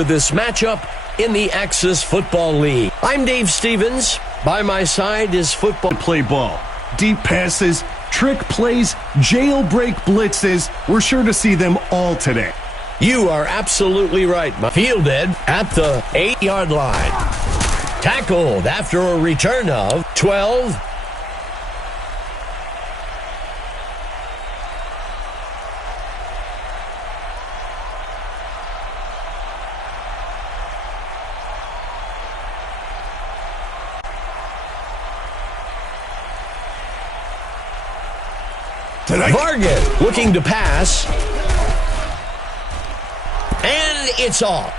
This matchup in the Axis Football League. I'm Dave Stevens. By my side is football. Play ball, deep passes, trick plays, jailbreak blitzes. We're sure to see them all today. You are absolutely right. Fielded at the 8-yard line. Tackled after a return of 12. Vargas looking to pass. And it's off.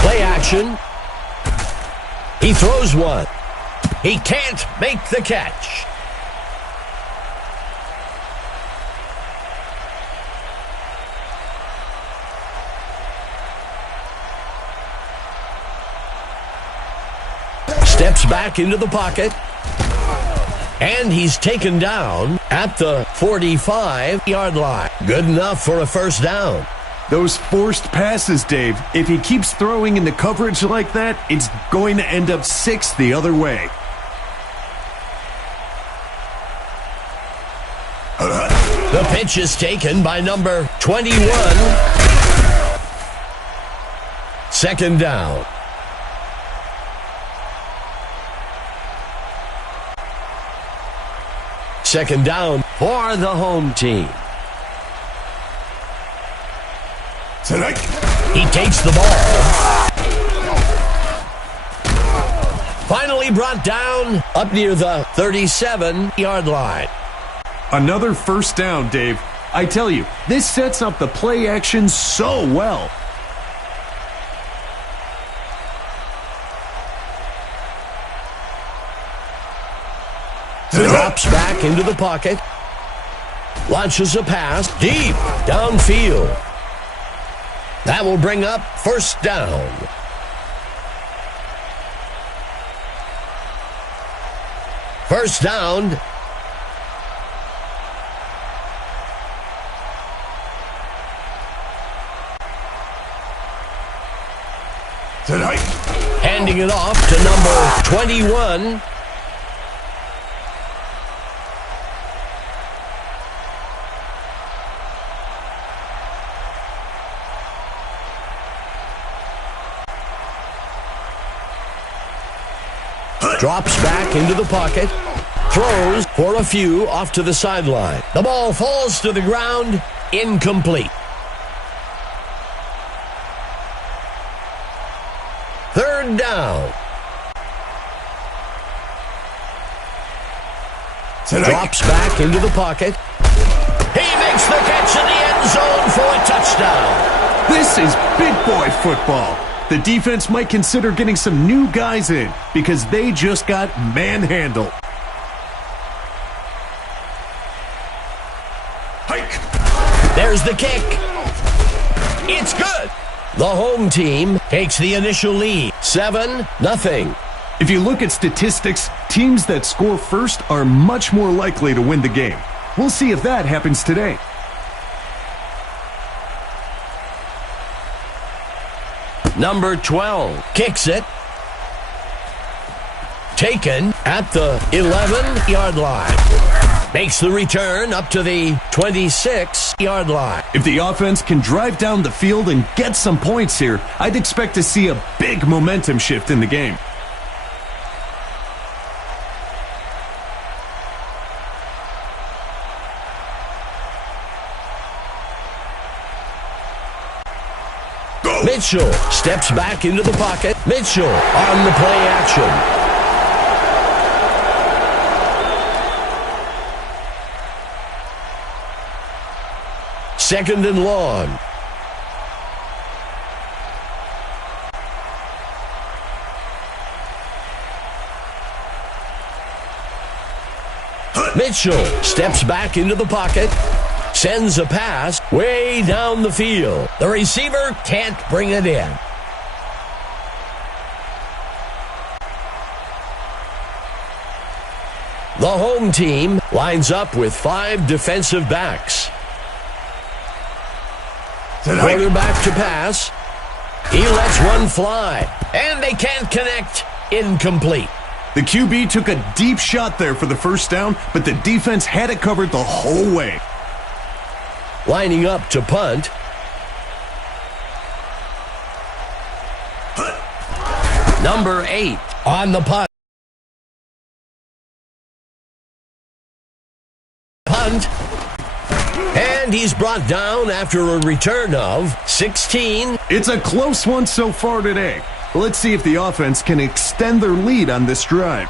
Play action. He throws one. He can't make the catch. Steps back into the pocket. And he's taken down at the 45-yard line. Good enough for a first down. Those forced passes, Dave, if he keeps throwing into coverage like that, it's going to end up 6 the other way. The pitch is taken by number 21. Second down. Second down for the home team. Tonight. He takes the ball. Finally brought down up near the 37-yard line. Another first down, Dave. I tell you, this sets up the play action so well. Drops back into the pocket. Launches a pass deep downfield. That will bring up first down. First down. Tonight. Handing it off to number 21. Drops back into the pocket. Throws for a few off to the sideline. The ball falls to the ground. Incomplete. Third down. Drops back into the pocket. He makes the catch in the end zone for a touchdown. This is big boy football. The defense might consider getting some new guys in because they just got manhandled. Hike. There's the kick. It's good. The home team takes the initial lead, 7-0. If you look at statistics, teams that score first are much more likely to win the game. We'll see if that happens today. Number 12 kicks it. Taken at the 11-yard line. Makes the return up to the 26-yard line. If the offense can drive down the field and get some points here, I'd expect to see a big momentum shift in the game. Mitchell steps back into the pocket. Mitchell on the play action. Second and long. Mitchell steps back into the pocket. Sends a pass way down the field. The receiver can't bring it in. The home team lines up with 5 defensive backs. Quarterback to pass. He lets one fly, and they can't connect. Incomplete. The QB took a deep shot there for the first down, but the defense had it covered the whole way. Lining up to punt. Number 8 on the punt. And he's brought down after a return of 16. It's a close one so far today. Let's see if the offense can extend their lead on this drive.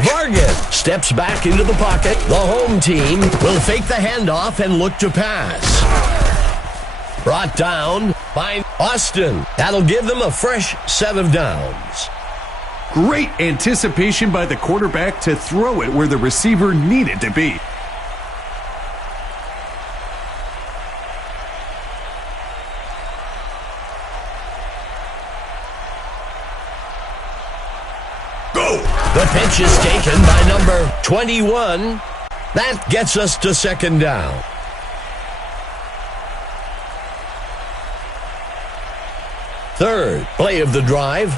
Vargas steps back into the pocket. The home team will fake the handoff and look to pass. Brought down by Austin. That'll give them a fresh set of downs. Great anticipation by the quarterback to throw it where the receiver needed to be. The pitch is taken by number 21. That gets us to second down. Third play of the drive.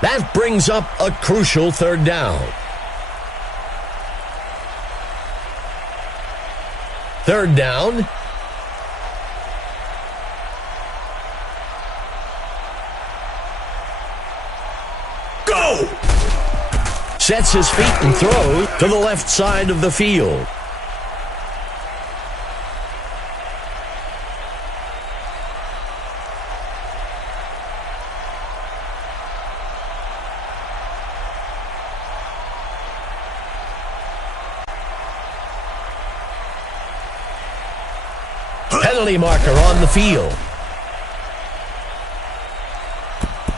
That brings up a crucial third down. Third down. Go! Sets his feet and throws to the left side of the field. Penalty marker on the field.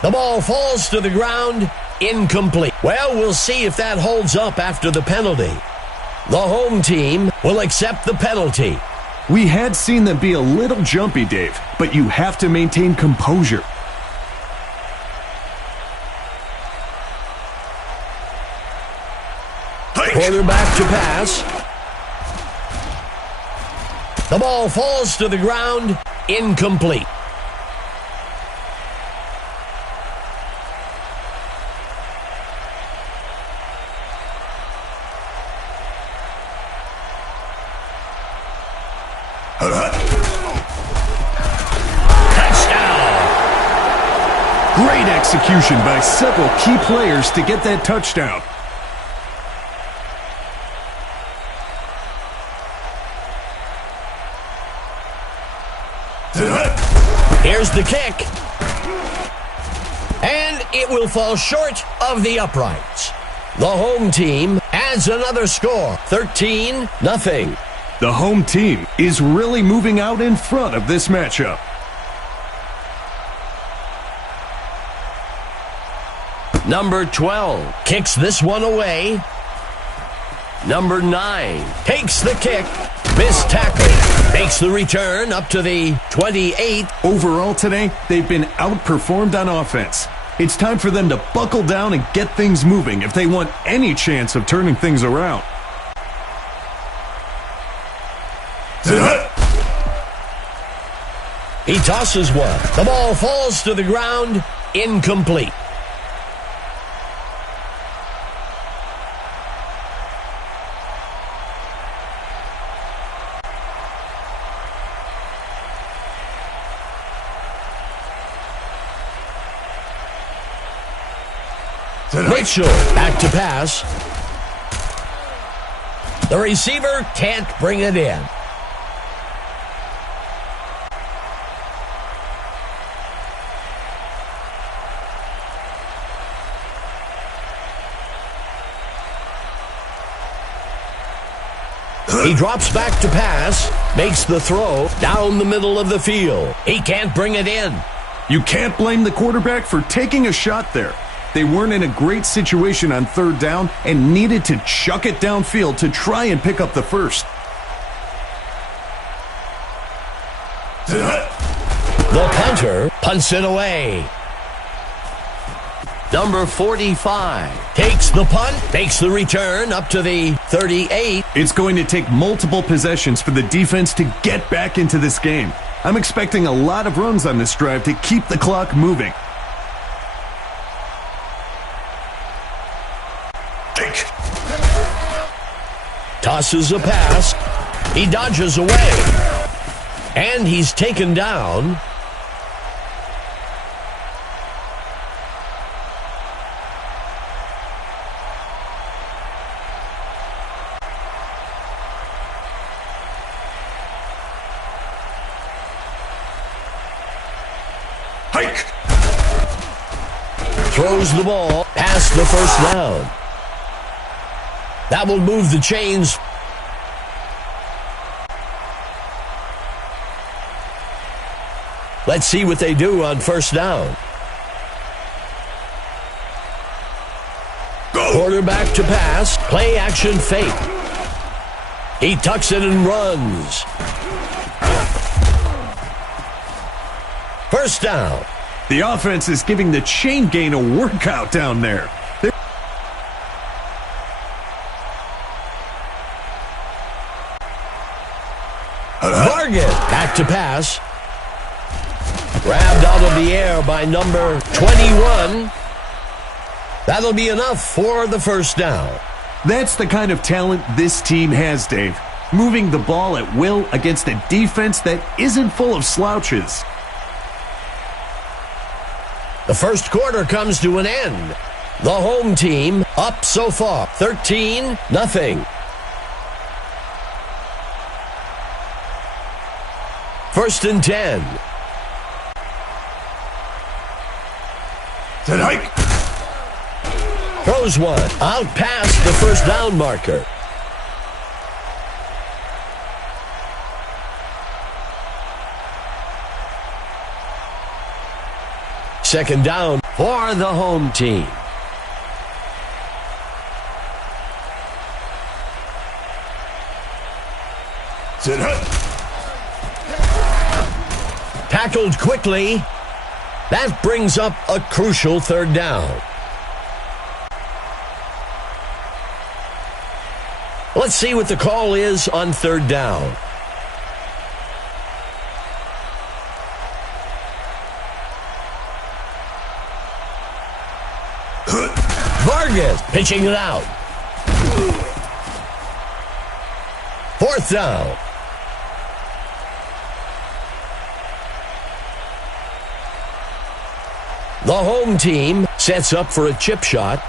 The ball falls to the ground. Incomplete. Well, we'll see if that holds up after the penalty. The home team will accept the penalty. We had seen them be a little jumpy, Dave, but you have to maintain composure. Quarterback to pass. The ball falls to the ground. Incomplete. Great execution by several key players to get that touchdown. Here's the kick. And it will fall short of the uprights. The home team adds another score, 13-0. The home team is really moving out in front of this matchup. Number 12 kicks this one away. Number 9 takes the kick. Missed tackle. Makes the return up to the 28. Overall today, they've been outperformed on offense. It's time for them to buckle down and get things moving if they want any chance of turning things around. He tosses one. The ball falls to the ground. Incomplete. Mitchell back to pass. The receiver can't bring it in. He drops back to pass, makes the throw down the middle of the field. He can't bring it in. You can't blame the quarterback for taking a shot there. They weren't in a great situation on third down and needed to chuck it downfield to try and pick up the first. The punter punts it away. Number 45 takes the punt, makes the return up to the 38. It's going to take multiple possessions for the defense to get back into this game. I'm expecting a lot of runs on this drive to keep the clock moving. Tosses a pass. He dodges away. And he's taken down. Hike! Throws the ball past the first down. That will move the chains. Let's see what they do on first down. Go. Quarterback to pass. Play action fake. He tucks it and runs. First down. The offense is giving the chain gain a workout down there. Vargas back to pass. Grabbed out of the air by number 21. That'll be enough for the first down. That's the kind of talent this team has, Dave. Moving the ball at will against a defense that isn't full of slouches. The first quarter comes to an end. The home team up so far, 13-0. First and 10. Set hike. Throws one out past the first down marker. Second down for the home team. Set hike. Tackled quickly. That brings up a crucial third down. Let's see what the call is on third down. Vargas pitching it out. Fourth down. The home team sets up for a chip shot.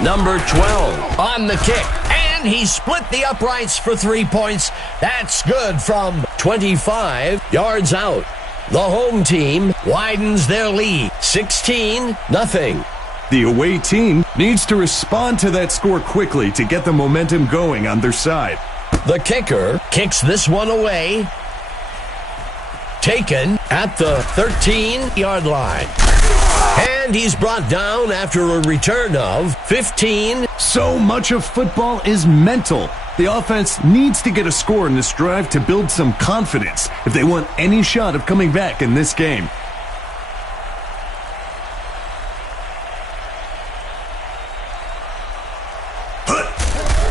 Number 12 on the kick. And he split the uprights for 3 points. That's good from 25 yards out. The home team widens their lead, 16-0. The away team needs to respond to that score quickly to get the momentum going on their side. The kicker kicks this one away. Taken at the 13-yard line. And he's brought down after a return of 15. So much of football is mental. The offense needs to get a score in this drive to build some confidence if they want any shot of coming back in this game.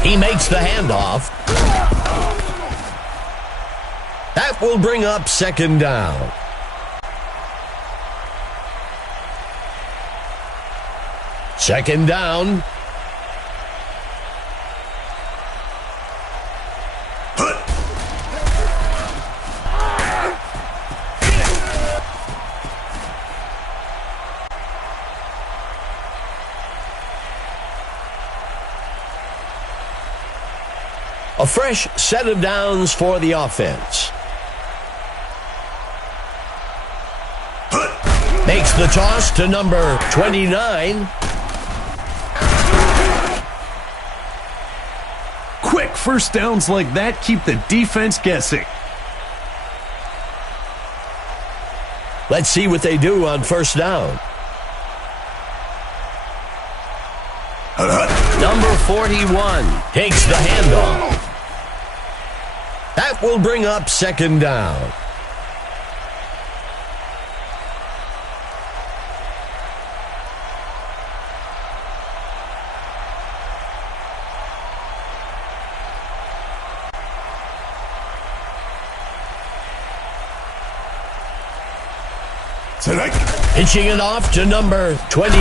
He makes the handoff. That will bring up second down. Second down. A fresh set of downs for the offense. Makes the toss to number 29. Quick first downs like that keep the defense guessing. Let's see what they do on first down. Number 41 takes the handoff. That will bring up second down. Pitching it off to number 29.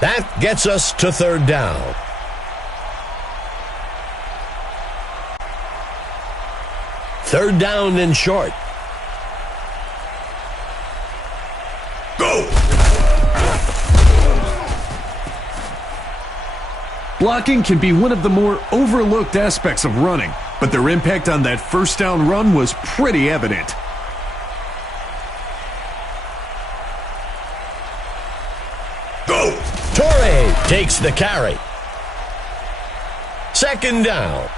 That gets us to third down. Third down and short. Go! Blocking can be one of the more overlooked aspects of running, but their impact on that first down run was pretty evident. Go! Torre takes the carry. Second down.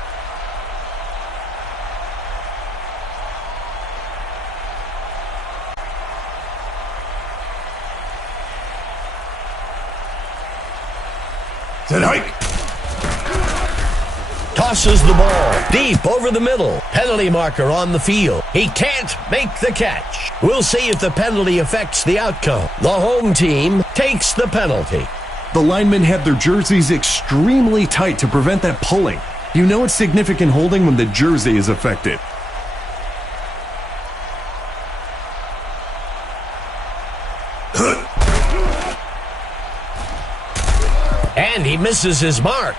Tosses the ball deep over the middle. Penalty marker on the field. He can't make the catch. We'll see if the penalty affects the outcome. The home team takes the penalty. The linemen have their jerseys extremely tight to prevent that pulling. You know it's significant holding when the jersey is affected. And he misses his mark.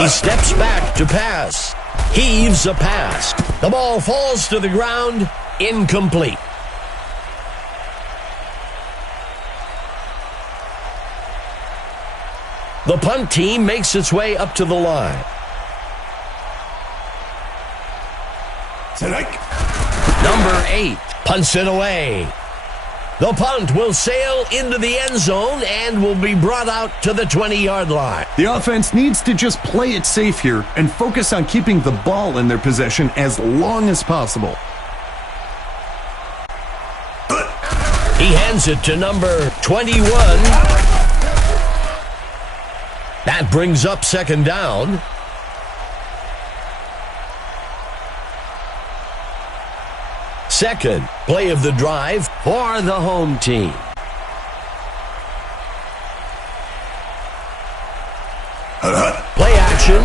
He steps back to pass. Heaves a pass. The ball falls to the ground. Incomplete. The punt team makes its way up to the line. Number 8 punts it away. The punt will sail into the end zone and will be brought out to the 20-yard line. The offense needs to just play it safe here and focus on keeping the ball in their possession as long as possible. He hands it to number 21. That brings up second down. Second play of the drive for the home team. Play action.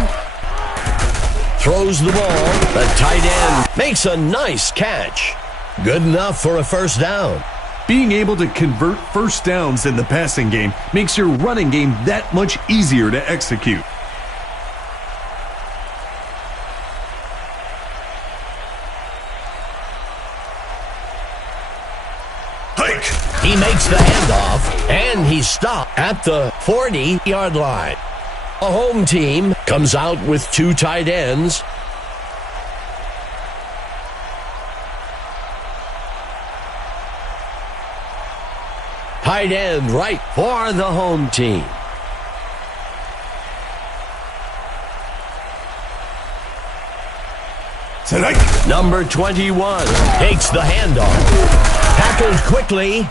Throws the ball. The tight end makes a nice catch. Good enough for a first down. Being able to convert first downs in the passing game makes your running game that much easier to execute. He makes the handoff, and he's stopped at the 40-yard line. The home team comes out with two tight ends. Tight end right for the home team. Number 21 takes the handoff. Tackled quickly.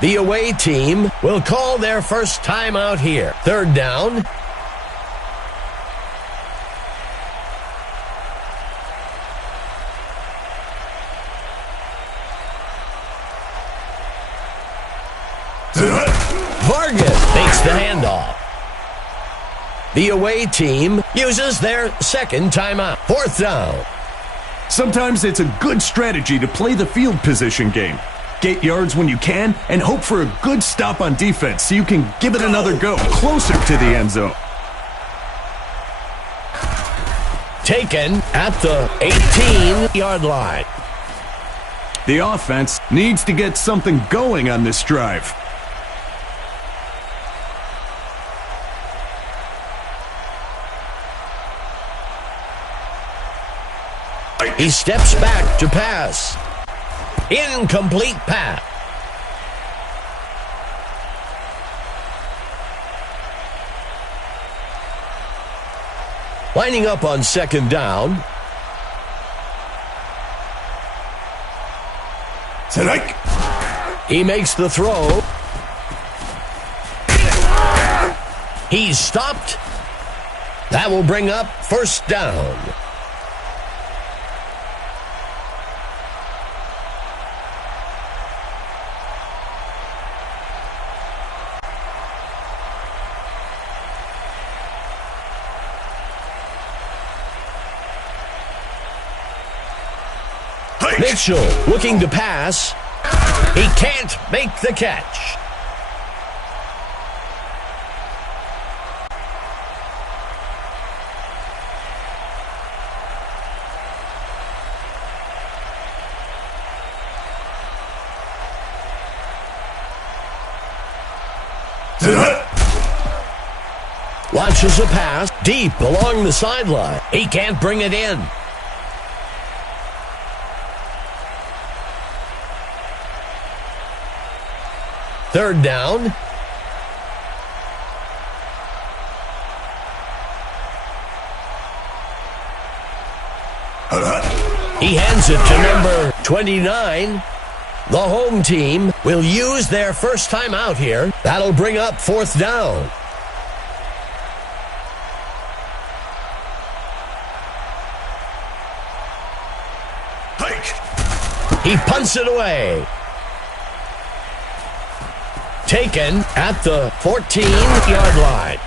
The away team will call their first timeout here. Third down. Vargas makes the handoff. The away team uses their second timeout. Fourth down. Sometimes it's a good strategy to play the field position game. Get yards when you can and hope for a good stop on defense so you can give it another go closer to the end zone. Taken at the 18-yard line. The offense needs to get something going on this drive. He steps back to pass. Incomplete pass. Lining up on second down. He makes the throw. He's stopped. That will bring up first down. Mitchell looking to pass. He can't make the catch. Launches a pass deep along the sideline. He can't bring it in. Third down. He hands it to number 29. The home team will use their first time out here. That'll bring up fourth down. He punts it away. Taken at the 14-yard line.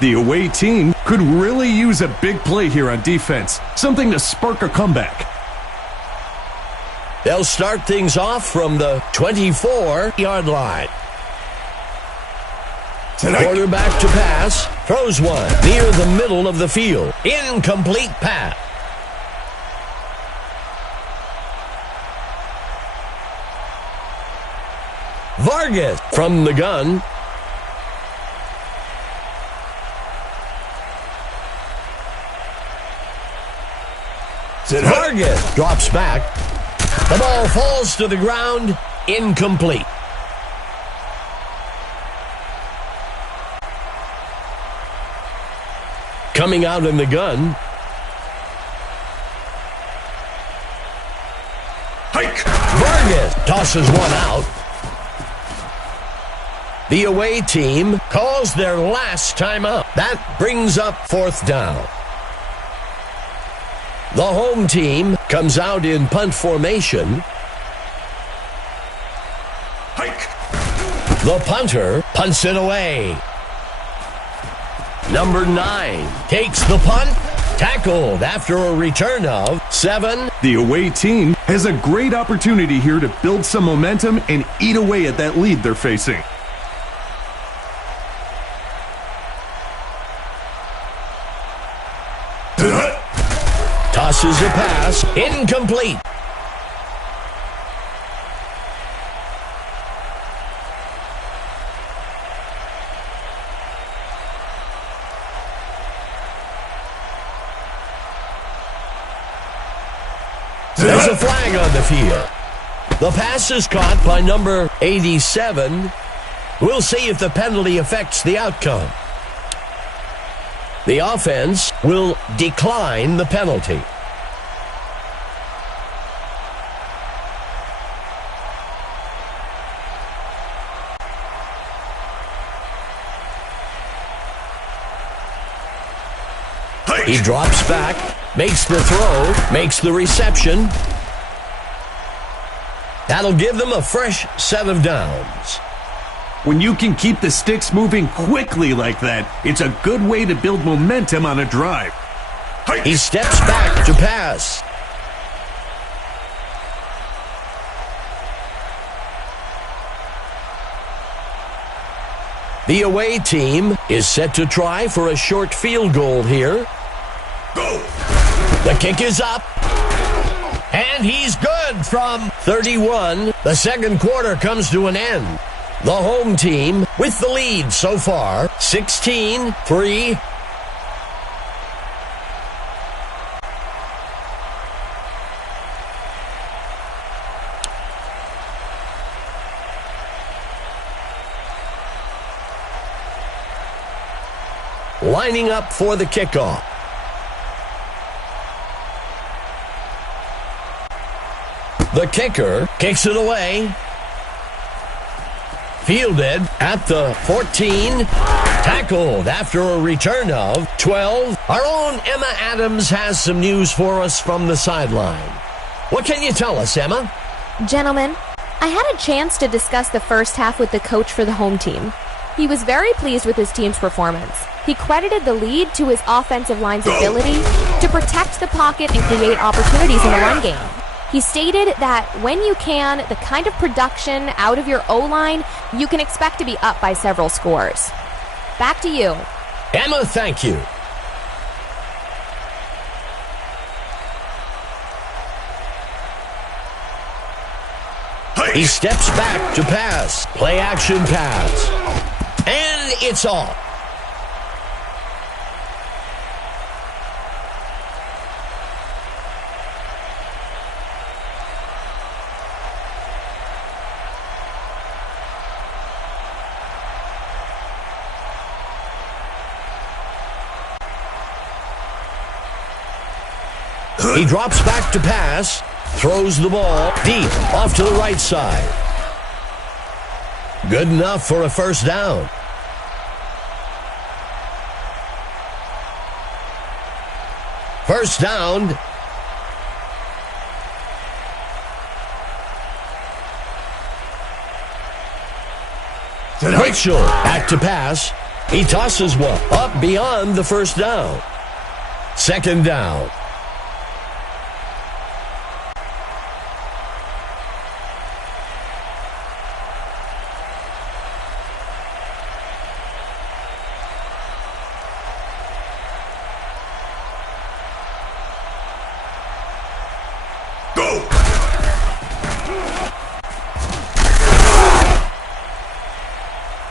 The away team could really use a big play here on defense. Something to spark a comeback. They'll start things off from the 24-yard line. Quarterback to pass. Throws one near the middle of the field. Incomplete pass. Vargas from the gun. Vargas drops back. The ball falls to the ground. Incomplete. Coming out in the gun. Vargas tosses one out. The away team calls their last timeout. That brings up fourth down. The home team comes out in punt formation. The punter punts it away. Number 9 takes the punt. Tackled after a return of 7. The away team has a great opportunity here to build some momentum and eat away at that lead they're facing. Tosses a pass. Incomplete. There's a flag on the field. The pass is caught by number 87. We'll see if the penalty affects the outcome. The offense will decline the penalty. He drops back, makes the throw, makes the reception. That'll give them a fresh set of downs. When you can keep the sticks moving quickly like that, it's a good way to build momentum on a drive. He steps back to pass. The away team is set to try for a short field goal here. Go! The kick is up. And he's good from 31. The second quarter comes to an end. The home team with the lead so far, 16-3. lining up for the kickoff. The kicker kicks it away. Fielded at the 14. Tackled after a return of 12. Our own Emma Adams has some news for us from the sideline. What can you tell us, Emma? Gentlemen, I had a chance to discuss the first half with the coach for the home team. He was very pleased with his team's performance. He credited the lead to his offensive line's ability to protect the pocket and create opportunities in the run game. He stated that when you can, the kind of production out of your O-line, you can expect to be up by several scores. Back to you. Emma, thank you. He steps back to pass. Play action pass. And it's off. He drops back to pass, throws the ball deep off to the right side. Good enough for a first down. First down. Mitchell back to pass. He tosses one up beyond the first down. Second down.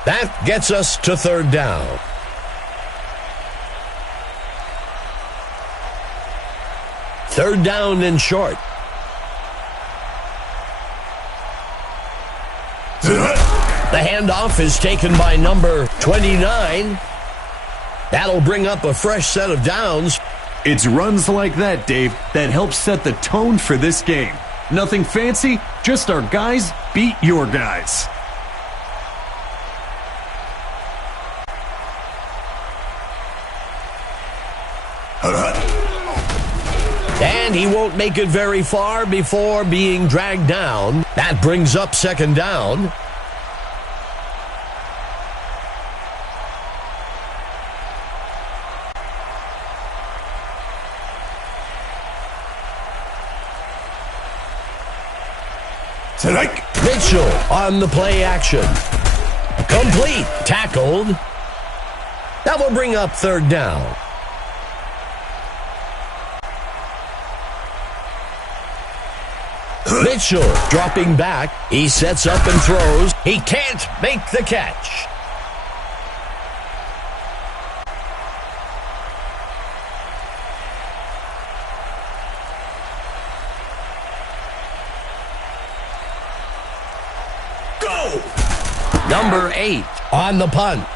That gets us to third down. Third down and short. The handoff is taken by number 29. That'll bring up a fresh set of downs. It's runs like that, Dave, that help set the tone for this game. Nothing fancy, just our guys beat your guys. And he won't make it very far before being dragged down. That brings up second down. Mitchell on the play action. Complete. Tackled. That will bring up third down. Mitchell dropping back. He sets up and throws. He can't make the catch. Go! Number 8 on the punt.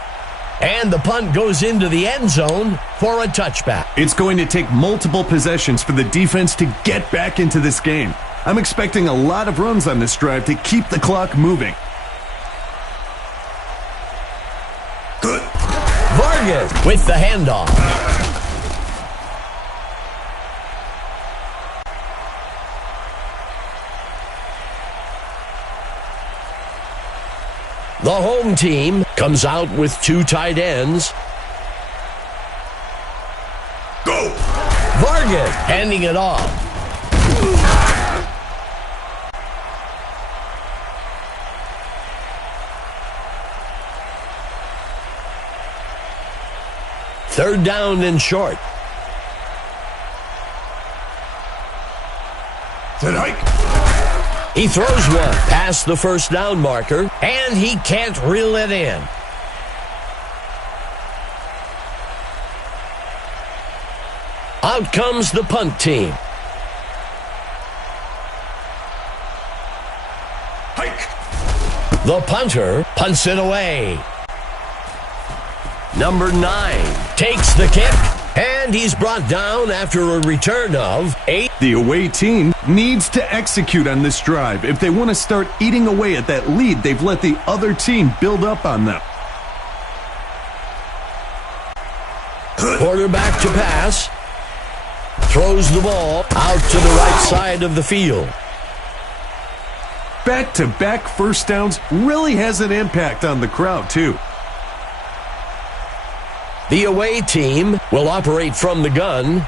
And the punt goes into the end zone for a touchback. It's going to take multiple possessions for the defense to get back into this game. I'm expecting a lot of runs on this drive to keep the clock moving. Good. Vargas with the handoff. The home team comes out with 2 tight ends. Go! Vargas handing it off. Third down and short. He throws one past the first down marker, and he can't reel it in. Out comes the punt team. The punter punts it away. Number 9 takes the kick, and he's brought down after a return of 8. The away team needs to execute on this drive if they want to start eating away at that lead they've let the other team build up on them. Quarterback to pass. Throws the ball out to the right side of the field. Back-to-back first downs really has an impact on the crowd, too. The away team will operate from the gun.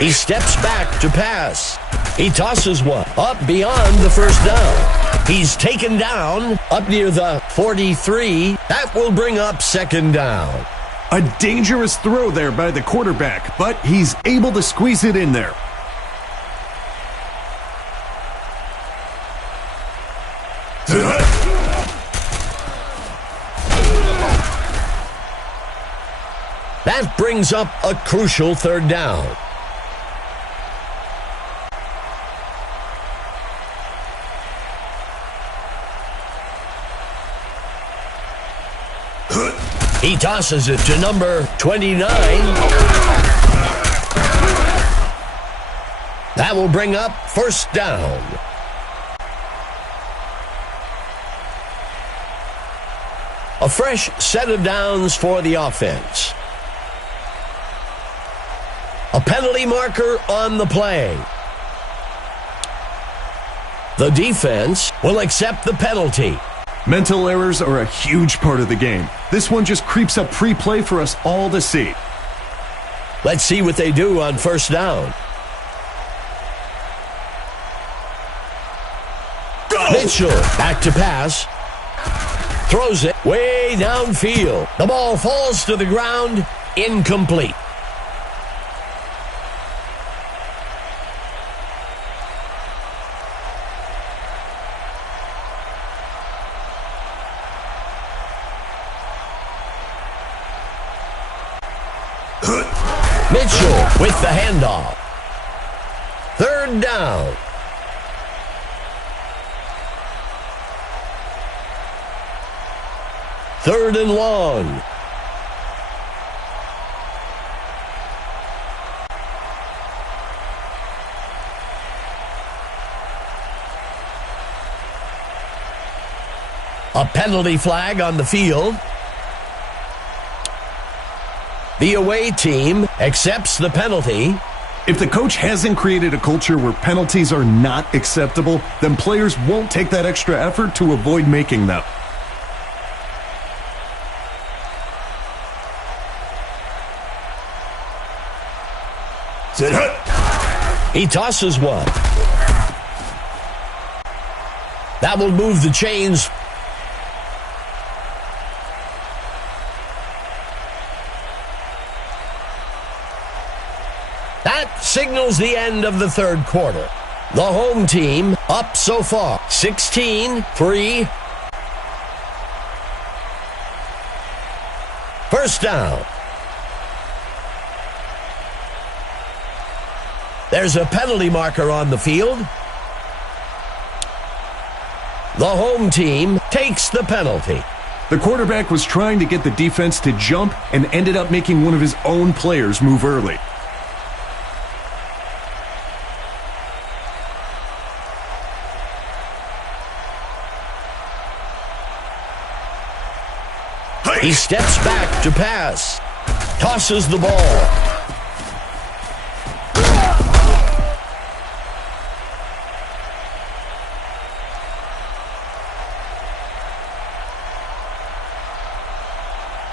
He steps back to pass. He tosses one up beyond the first down. He's taken down up near the 43. That will bring up second down. A dangerous throw there by the quarterback, but he's able to squeeze it in there. That brings up a crucial third down. He tosses it to number 29. That will bring up first down. A fresh set of downs for the offense. A penalty marker on the play. The defense will accept the penalty. Mental errors are a huge part of the game. This one just creeps up free play for us all to see. Let's see what they do on first down. Go! Mitchell back to pass. Throws it way downfield. The ball falls to the ground. Incomplete. Mitchell with the handoff. Third down. Third and long. A penalty flag on the field. The away team accepts the penalty. If the coach hasn't created a culture where penalties are not acceptable, then players won't take that extra effort to avoid making them. He tosses one. That will move the chains. That signals the end of the third quarter. The home team up so far, 16-3. First down. There's a penalty marker on the field. The home team takes the penalty. The quarterback was trying to get the defense to jump and ended up making one of his own players move early. He steps back to pass. Tosses the ball.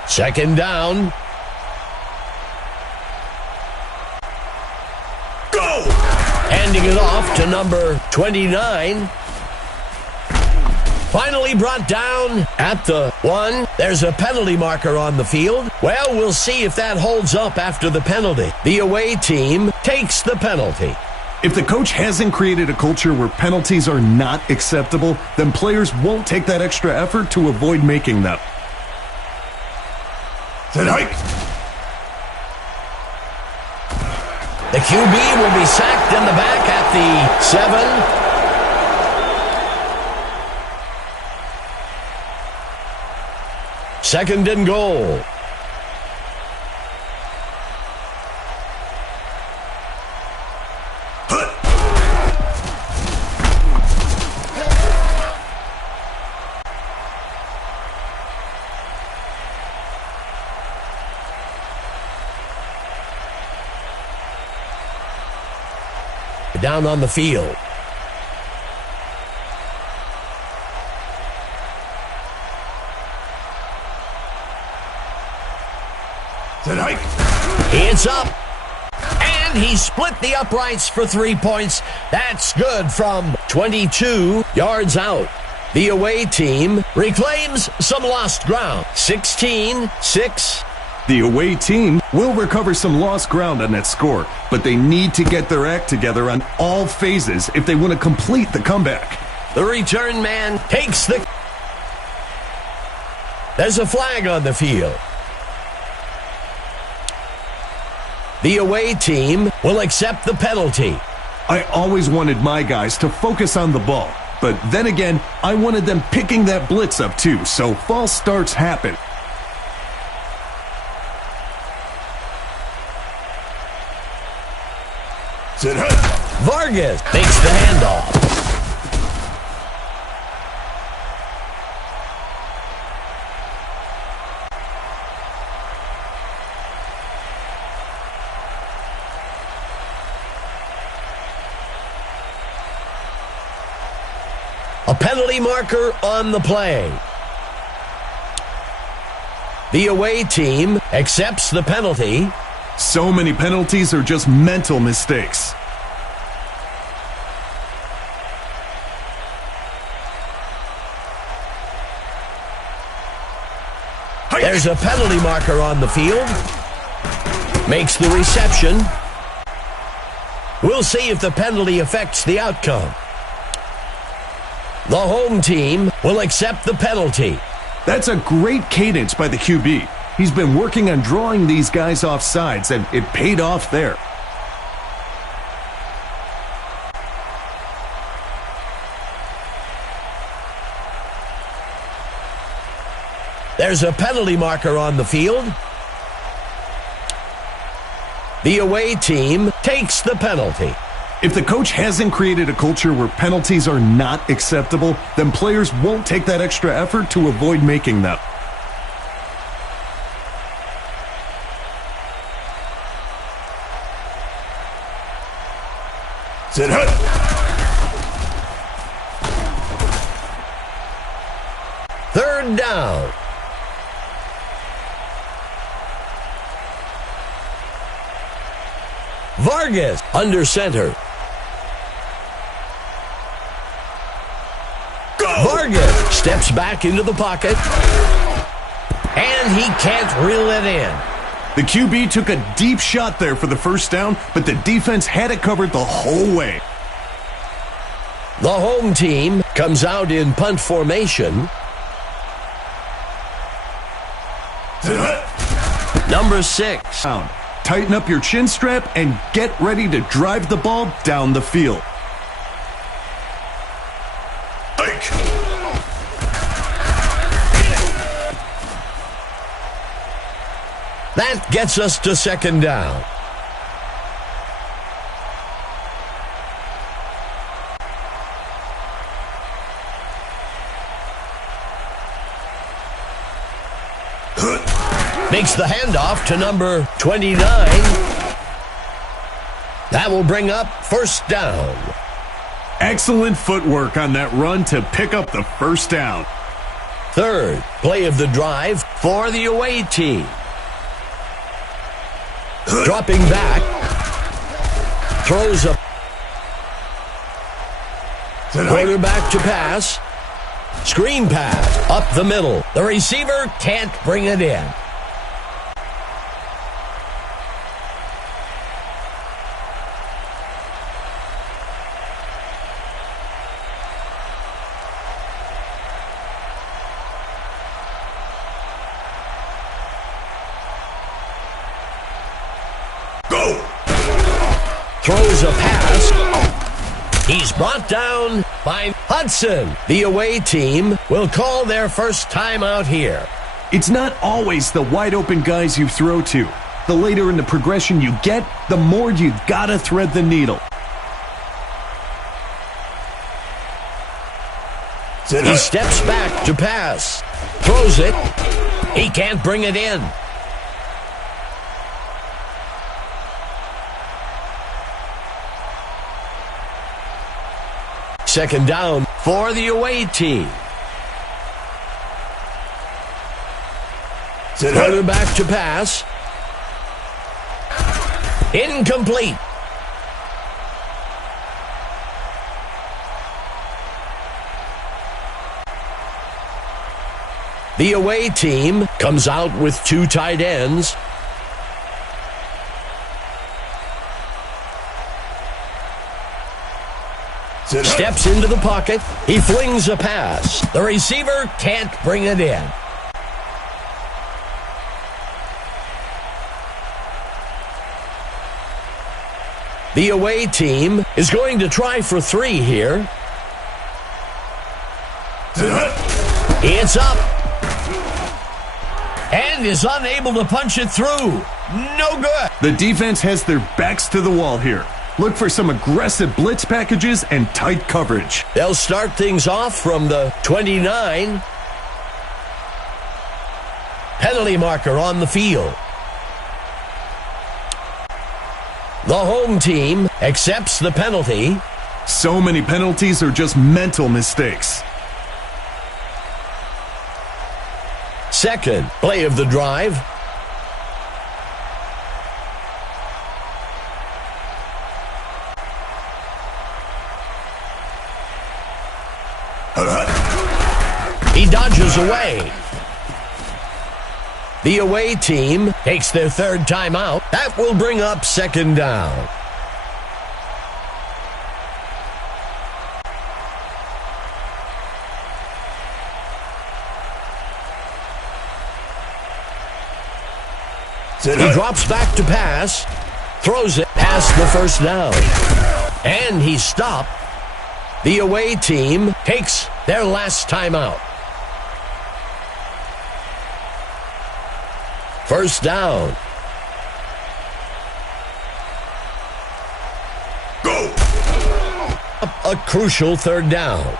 Second down. Go! Handing it off to number 29. Finally brought down at the 1. There's a penalty marker on the field. Well, we'll see if that holds up after the penalty. The away team takes the penalty. If the coach hasn't created a culture where penalties are not acceptable, then players won't take that extra effort to avoid making them. The QB will be sacked in the back at the 7. 2nd and goal. Down on the field. It's up. And he split the uprights for 3 points. That's good from 22 yards out. The away team reclaims some lost ground. 16-6. The away team will recover some lost ground on that score, but they need to get their act together on all phases if they want to complete the comeback. The return man takes the... There's a flag on the field. The away team will accept the penalty. I always wanted my guys to focus on the ball, but then again, I wanted them picking that blitz up too, so false starts happen. Vargas makes the handoff. A penalty marker on the play. The away team accepts the penalty. So many penalties are just mental mistakes. There's a penalty marker on the field. Makes the reception. We'll see if the penalty affects the outcome. The home team will accept the penalty. That's a great cadence by the QB. He's been working on drawing these guys off sides, and it paid off there. There's a penalty marker on the field. The away team takes the penalty. If the coach hasn't created a culture where penalties are not acceptable, then players won't take that extra effort to avoid making them. Third down. Vargas under center. Vargas steps back into the pocket. And he can't reel it in. The QB took a deep shot there for the first down, but the defense had it covered the whole way. The home team comes out in punt formation. Number 6. Tighten up your chin strap and get ready to drive the ball down the field. That gets us to second down. Makes the handoff to number 29. That will bring up first down. Excellent footwork on that run to pick up the first down. Third play of the drive for the away team. Dropping back. Throws a quarterback to pass. Screen pass up the middle. The receiver can't bring it in. Throws a pass. He's brought down by Hudson. The away team will call their first time out here. It's not always the wide-open guys you throw to. The later in the progression you get, the more you've got to thread the needle. He steps back to pass. Throws it. He can't bring it in. Second down for the away team. Quarterback to pass. Incomplete. The away team comes out with two tight ends. Steps into the pocket. He flings a pass. The receiver can't bring it in. The away team is going to try for 3 here. It's up. And is unable to punch it through. No good. The defense has their backs to the wall here. Look for some aggressive blitz packages and tight coverage. They'll start things off from the 29. Penalty marker on the field. The home team accepts the penalty. So many penalties are just mental mistakes. Second play of the drive. He dodges away. The away team takes their third timeout. That will bring up second down. He drops back to pass, throws it past the first down, and he's stopped. The away team takes their last timeout. First down. Go! A crucial third down.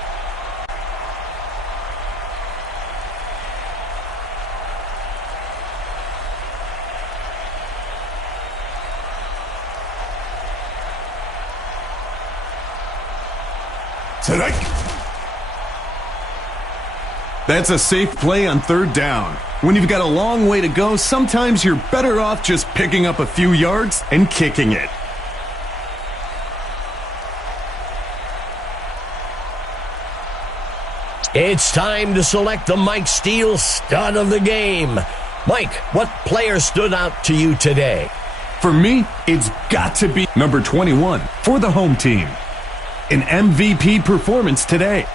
That's a safe play on third down. When you've got a long way to go, sometimes you're better off just picking up a few yards and kicking it. It's time to select the Mike Steele stud of the game. Mike, what player stood out to you today? For me, it's got to be number 21 for the home team. An MVP performance today.